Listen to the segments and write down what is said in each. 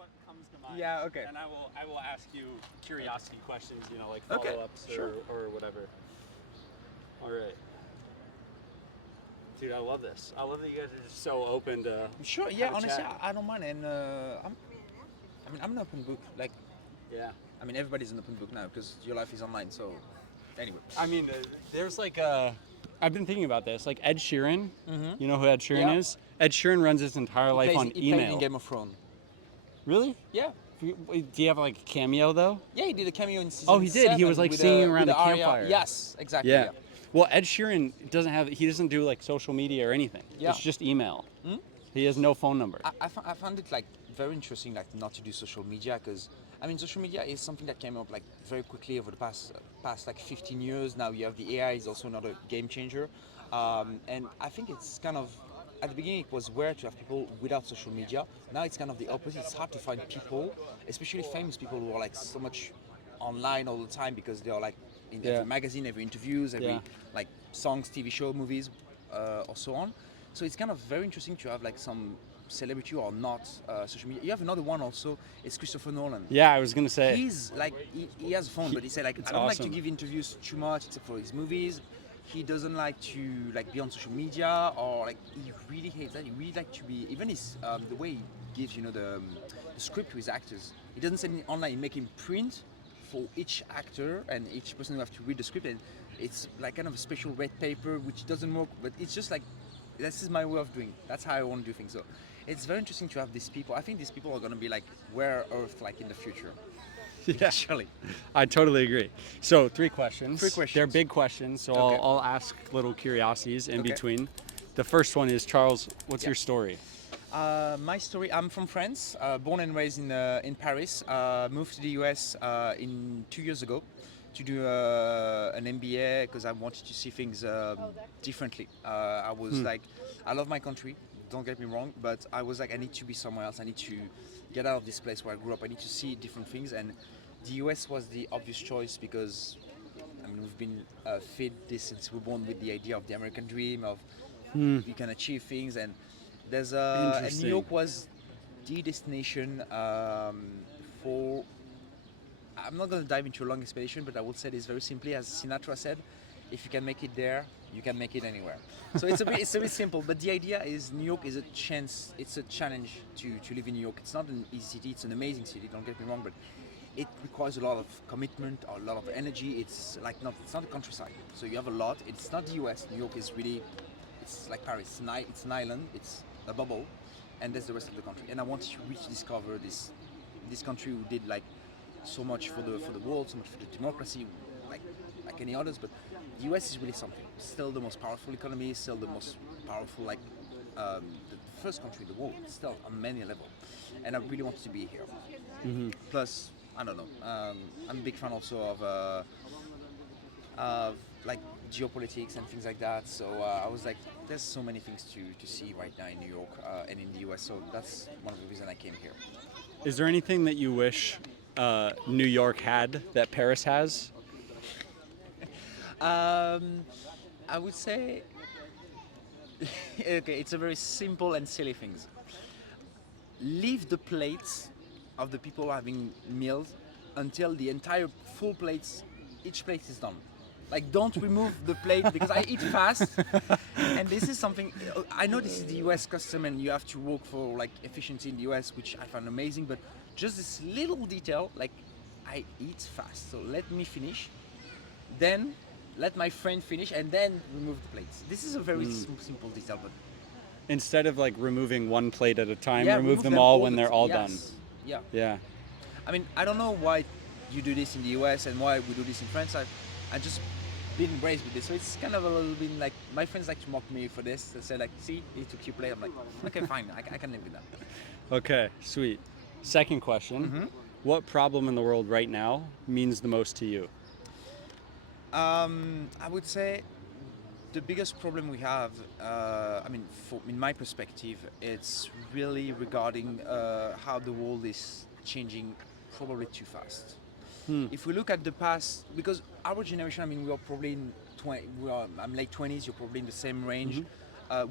what comes to mind. Yeah, okay. And I will ask you curiosity questions, like Okay, follow-ups sure. or whatever. All right. Dude, I love this. I love that you guys are just so open to Sure, have yeah, a honestly, chat. I don't mind, and I'm an open book. Like, Yeah. I mean, everybody's an open book now because your life is online. So, anyway. I mean, there's like I've been thinking about this. Like Ed Sheeran, you know who Ed Sheeran Yeah. is? Ed Sheeran runs his entire life on He played in email. Game of Thrones. Really? Yeah. Do you have like a cameo though? Yeah, he did a cameo in season Oh, he did. He 7 was like with singing with around a Arya. campfire. Yes, exactly. Yeah. Well, Ed Sheeran he doesn't do like social media or anything. Yeah. It's just email. He has no phone number. I found it like very interesting, like not to do social media, because I mean, social media is something that came up like very quickly over the past like 15 years. Now you have the AI is also another game changer, and I think it's kind of at the beginning it was weird to have people without social media. Now it's kind of the opposite. It's hard to find people, especially famous people who are like so much online all the time because they are like in Yeah. every magazine, every interviews, every Yeah. like songs, TV show, movies, or so on. So it's kind of very interesting to have like some celebrity or not social media. You have another one also. It's Christopher Nolan. Yeah, I was gonna say. He's like he has a phone, but he said like It's I don't like awesome. to give interviews too much except for his movies. He doesn't like to like be on social media or like he really hates that. He really like to be even his the way he gives the script to his actors. He doesn't send it online. He make him print for each actor and each person who have to read the script, and it's like kind of a special red paper which doesn't work, but it's just like this is my way of doing. That's how I want to do things. So it's very interesting to have these people. I think these people are going to be like where Earth like in the future. Yeah. Actually. I totally agree. So 3 questions. 3 questions. They're big questions, so Okay. I'll ask little curiosities in Okay. between. The first one is, Charles, what's Yeah. your story? My story. I'm from France, born and raised in Paris. Moved to the US in 2 years ago to do an MBA because I wanted to see things differently. I was like, I love my country. Don't get me wrong, but I was like, I need to be somewhere else. I need to get out of this place where I grew up. I need to see different things, and the US was the obvious choice because I mean we've been fed this since we were born with the idea of the American dream of you can achieve things, and there's and New Interesting. York was the destination for. I'm not going to dive into a long explanation, but I would say this very simply, as Sinatra said, if you can make it there, you can make it anywhere. So it's a bit simple, but the idea is New York is a chance, it's a challenge to live in New York. It's not an easy city, it's an amazing city, don't get me wrong, but it requires a lot of commitment, a lot of energy. It's like it's not a countryside, so you have a lot. It's not the US. New York is really, it's like Paris. It's an island. It's a bubble, and there's the rest of the country. And I wanted to really discover this country who did like so much for the world, so much for the democracy, like any others. But the US is really something. Still the most powerful economy. Still the most powerful the first country in the world. Still on many levels. And I really wanted to be here. Plus, I don't know. I'm a big fan also of like geopolitics and things like that. So I was like, there's so many things to see right now in New York and in the US. So that's one of the reasons I came here. Is there anything that you wish New York had that Paris has? I would say, okay, it's a very simple and silly thing. Leave the plates of the people having meals until the entire full plates, each plate is done. Like, don't remove the plate because I eat fast, and this is something. I know this is the US custom, and you have to work for like efficiency in the US, which I find amazing. But just this little detail, like I eat fast, so let me finish, then let my friend finish, and then remove the plates. This is a very simple detail, but Instead of like removing one plate at a time, yeah, remove them all when the they're all yes. done. Yeah. Yeah. I mean, I don't know why you do this in the US and why we do this in France. I just been raised with this, so it's kind of a little bit like my friends like to mock me for this. They say like, "See, you took your plate." I'm like, "Okay, fine, I can live with that." Okay, sweet. Second question. What problem in the world right now means the most to you? I would say the biggest problem we have, I mean, in my perspective, it's really regarding how the world is changing probably too fast. If we look at the past, because our generation, I mean, we are probably I'm late 20s, you're probably in the same range.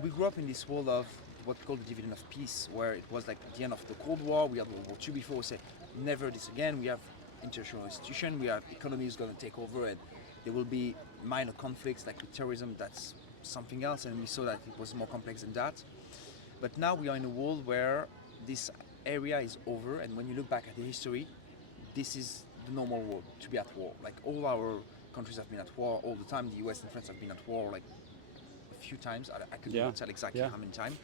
We grew up in this world of what we call the dividend of peace, where it was like at the end of the Cold War, we had World War II before, we say never this again, we have international institution, we have economies going to take over, and there will be minor conflicts like with terrorism, that's something else, and we saw that it was more complex than that. But now we are in a world where this area is over, and when you look back at the history, this is the normal world, to be at war. Like all our countries have been at war all the time. The US and France have been at war like a few times. I could not tell exactly how many times.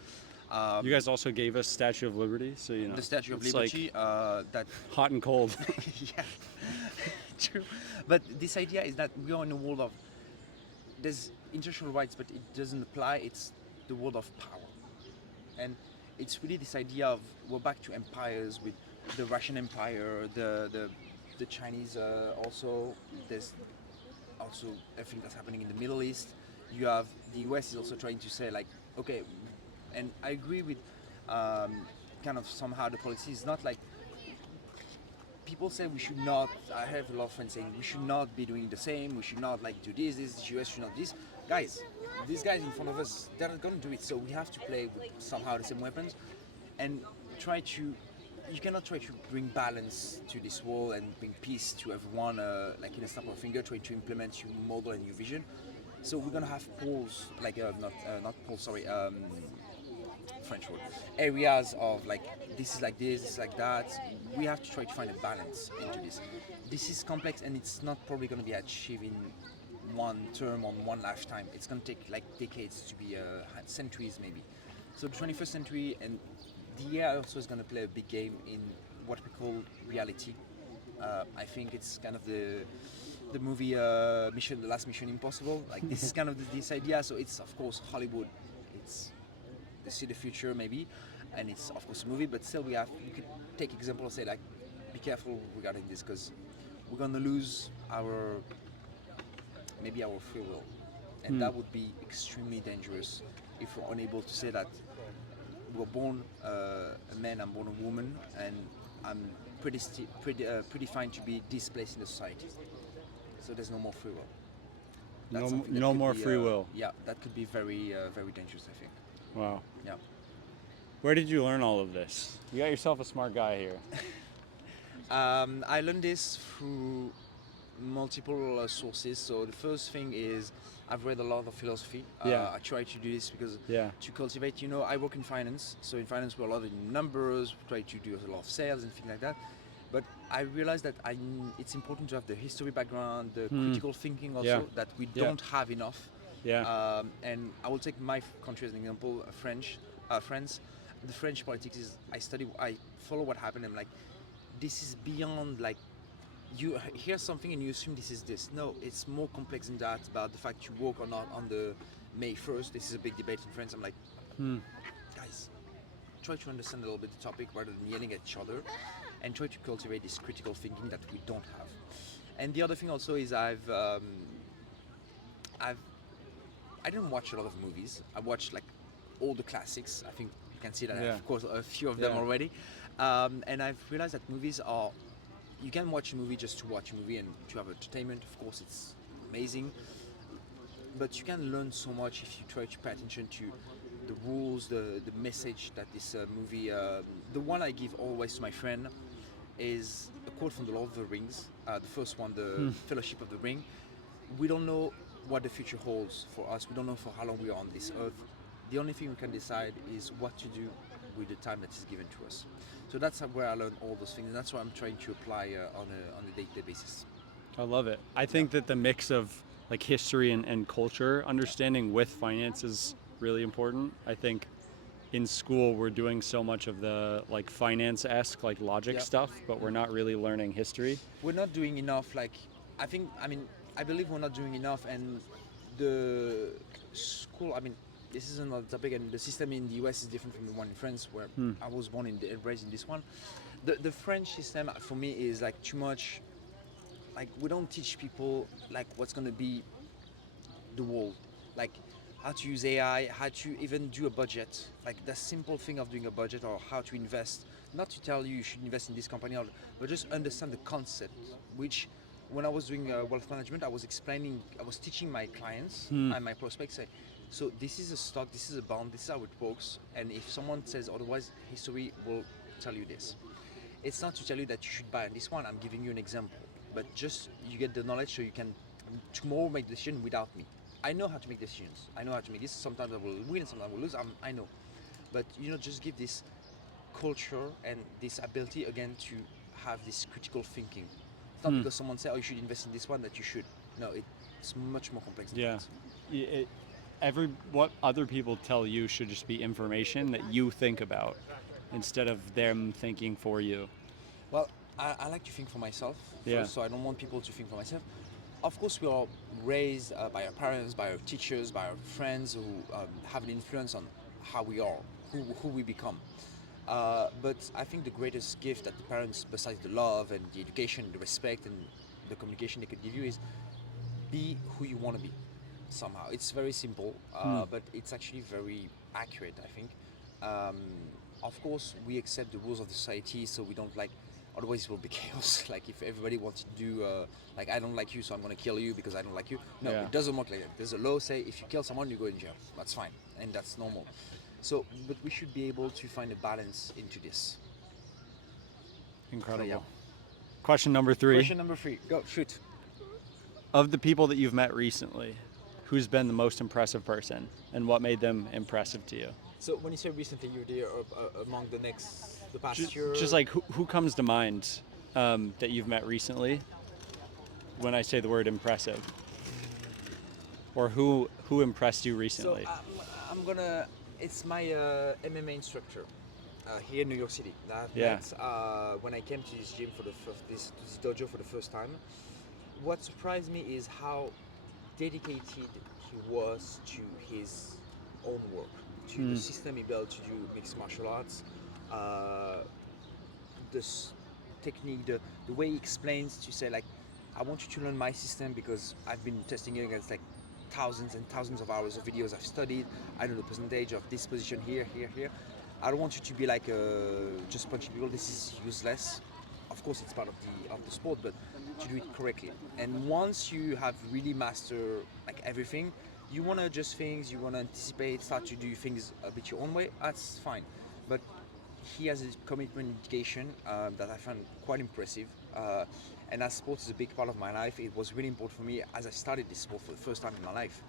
You guys also gave us Statue of Liberty, so you know. The Statue of it's Liberty, like that hot and cold. yeah, true. But this idea is that we are in a world of there's international rights, but it doesn't apply. It's the world of power, and it's really this idea of we're back to empires with the Russian Empire, the Chinese. Also, there's also everything that's happening in the Middle East. You have the US is also trying to say like, okay, and I agree with kind of somehow the policy is not like people say we should not. I have a lot of friends saying we should not be doing the same. We should not like do this. The US should not do this. Guys, these guys in front of us, they're not going to do it. So we have to play with somehow the same weapons, and try to. You cannot try to bring balance to this world and bring peace to everyone, like in a snap of a finger, trying to implement your model and your vision. So we're gonna have poles, like not poles, sorry, French word, areas of like this is like this is like that. We have to try to find a balance into this. This is complex and it's not probably going to be achieved in one term on one lifetime. It's going to take like decades to be centuries maybe. So the 21st century and the AI also is going to play a big game in what we call reality. I think it's kind of the movie The Last Mission Impossible. Like this is kind of this idea. So it's of course Hollywood. It's they see the future maybe, and it's of course a movie. But still, we could take example and say like, be careful regarding this because we're gonna lose our free will, and that would be extremely dangerous if we're unable to say that we're born a man, I'm born a woman, and I'm predefined to be this place in the society. So there's no more free will. That's No more free will. Yeah, that could be very very dangerous, I think. Wow. Yeah. Where did you learn all of this? You got yourself a smart guy here. I learned this through multiple sources. So the first thing is I've read a lot of philosophy. I try to do this because to cultivate, I work in finance. So in finance we're a lot in numbers, we try to do a lot of sales and things like that. But I realized that it's important to have the history background, the critical thinking also that we don't have enough. And I will take my country as an example, France. The French politics is I follow what happened. I'm like, this is beyond like you hear something and you assume this is this. No, it's more complex than that. About the fact you work or not on the May 1st. This is a big debate in France. I'm like, guys, try to understand a little bit the topic rather than yelling at each other, and try to cultivate this critical thinking that we don't have. And the other thing also is I didn't watch a lot of movies. I watched like all the classics. I think you can see that I have, of course, a few of them already. And I've realized that movies are, you can watch a movie just to watch a movie and to have entertainment. Of course, it's amazing. But you can learn so much if you try to pay attention to the rules, the message that this movie, the one I give always to my friend is a quote from The Lord of the Rings. The first one, the Fellowship of the Ring. We don't know what the future holds for us. We don't know for how long we are on this earth. The only thing we can decide is what to do with the time that is given to us. So that's where I learned all those things, and that's what I'm trying to apply on a day-to-day basis. I love it. I think that the mix of like history and culture understanding with finance is really important. I think in school we're doing so much of the like finance-esque like logic stuff, but we're not really learning history. We're not doing enough. I believe we're not doing enough, and the school, this is another topic, and the system in the US is different from the one in France, where I was born and raised in this one. The French system for me is like too much. Like we don't teach people like what's gonna be the world, like how to use AI, how to even do a budget, like the simple thing of doing a budget or how to invest. Not to tell you should invest in this company, but just understand the concept. Which, when I was doing wealth management, I was teaching my clients and my prospects, say, So this is a stock, this is a bond, this is how it works. And if someone says otherwise, history will tell you this. It's not to tell you that you should buy on this one. I'm giving you an example, but just you get the knowledge so you can tomorrow make decision without me. I know how to make decisions. I know how to make this. Sometimes I will win, sometimes I will lose. I know, but just give this culture and this ability again to have this critical thinking. It's not because someone said, "Oh, you should invest in this one," that you should. No, it's much more complex than Yeah. that. What other people tell you should just be information that you think about instead of them thinking for you. Well, I like to think for myself first, Yeah. so I don't want people to think for myself. Of course, we are raised by our parents, by our teachers, by our friends who have an influence on how we are, who we become. But I think the greatest gift that the parents, besides the love and the education, the respect and the communication they could give you, is be who you want to be. Somehow, it's very simple, but it's actually very accurate. I think. Um, of course, we accept the rules of the society, so we don't like. Otherwise, it will be chaos. Like if everybody wants to do, like I don't like you, so I'm gonna kill you because I don't like you. No, Yeah. it doesn't work like that. There's a law say if you kill someone, you go in jail. That's fine, and that's normal. So, but we should be able to find a balance into this. Incredible. So, yeah. Question number 3. Question number 3. Go shoot. Of the people that you've met recently, who's been the most impressive person and what made them impressive to you? So when you say recently, you're there among the past Just, year. just like who comes to mind that you've met recently when I say the word impressive? Or who impressed you So recently? I'm gonna. It's my MMA instructor here in New York City. That I've Yeah. met when I came to this gym for the first, this dojo for the first time. What surprised me is how dedicated he was to his own work, to the system he built to do mixed martial arts, this technique, the way he explains to say like, I want you to learn my system because I've been testing it against like thousands and thousands of hours of videos I've studied. I know the percentage of this position here, here, here. I don't want you to be like just punching people. This is useless. Of course, it's part of the sport, but to do it correctly. And once you have really mastered like everything, you want to adjust things. You want to anticipate, start to do things a bit your own way. That's fine, but he has a commitment and dedication that I found quite impressive. And as sports is a big part of my life, it was really important for me as I started this sport for the first time in my life.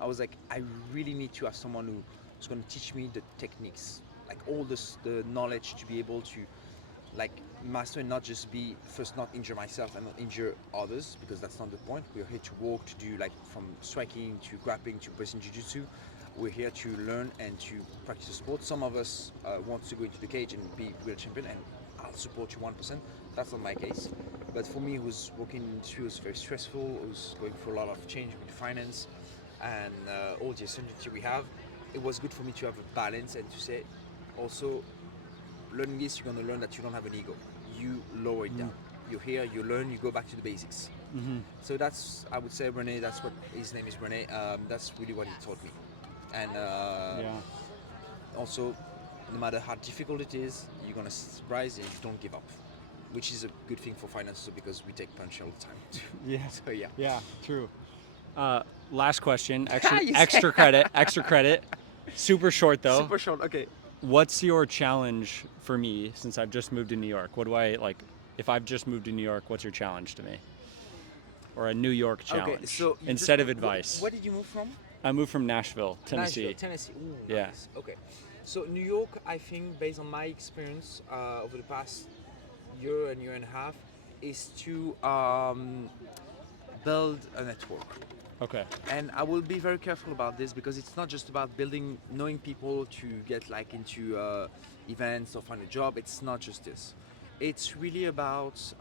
I was like, I really need to have someone who's going to teach me the techniques, like all this, the knowledge to be able to like master and not just be first not injure myself and not injure others, because that's not the point. We're here to walk, to do like from striking to grappling to Brazilian jiu-jitsu. We're here to learn and to practice the sport. Some of us want to go into the cage and be real champion, and I'll support you 1%. That's not my case. But for me, who's working in the industry, was very stressful, who's going through a lot of change with finance and all the uncertainty we have, it was good for me to have a balance and to say, also, learning this, you're going to learn that you don't have an ego. You lower it down. You're here, you learn, you go back to the basics. So that's, I would say, Rene, that's what his name is, Rene. That's really what he taught me. And also, no matter how difficult it is, you're going to rise and you don't give up, which is a good thing for finance because we take punch all the time. Yeah. So yeah. Yeah, true. Last question, extra, Yes. extra credit. Super short though. Super short. Okay. What's your challenge for me since I've just moved to New York? What do I like? If I've just moved to New York, what's your challenge to me? Or a New York challenge Okay. So you instead just- of advice. Where did you move from? I moved from Nashville, Tennessee. Nashville, Tennessee. Ooh, Yeah. nice. Okay. So New York, I think, based on my experience over the past year and a half, is to build a network. Okay. And I will be very careful about this because it's not just about knowing people to get like into events or find a job. It's not just this. It's really about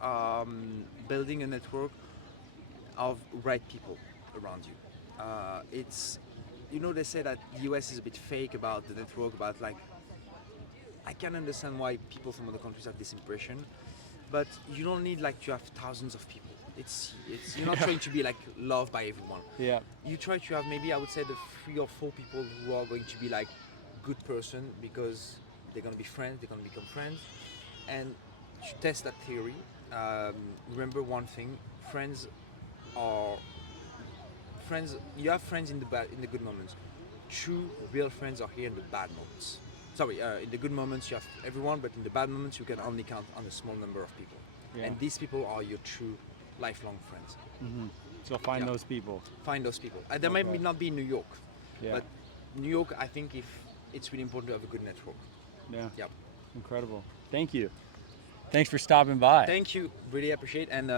building a network of right people around you. They say that the US is a bit fake about the network, about like, I can understand why people from other countries have this impression, but you don't need like to have thousands of people. You're not trying to be like loved by everyone. Yeah. You try to have maybe, I would say, the 3 or 4 people who are going to be like good person because they're going to be friends, they're going to become friends. And to test that theory, remember one thing: friends. You have friends in the good moments. true, real friends are here in the bad moments. Sorry, in the good moments you have everyone, but in the bad moments you can only count on a small number of people. Yeah. And these people are your true, lifelong friends. So find Yeah. those people. Find those people. They might Okay. not be in New York, Yeah. but New York, I think if it's really important to have a good network. Yeah. Yep. Incredible. Thank you. Thanks for stopping by. Thank you, really appreciate, and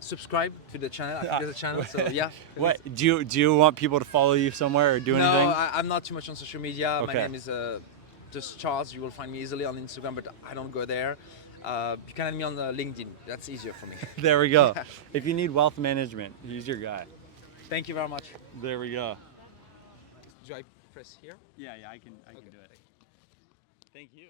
subscribe to the channel. I think there's a channel, so yeah. What do you want people to follow you somewhere or do No, anything? I'm not too much on social media. My Okay. name is just Charles. You will find me easily on Instagram, but I don't go there. You can add me on LinkedIn. That's easier for me. There we go. If you need wealth management, he's your guy. Thank you very much. There we go. Do I press here? Yeah, I can Okay. do it. Thank you.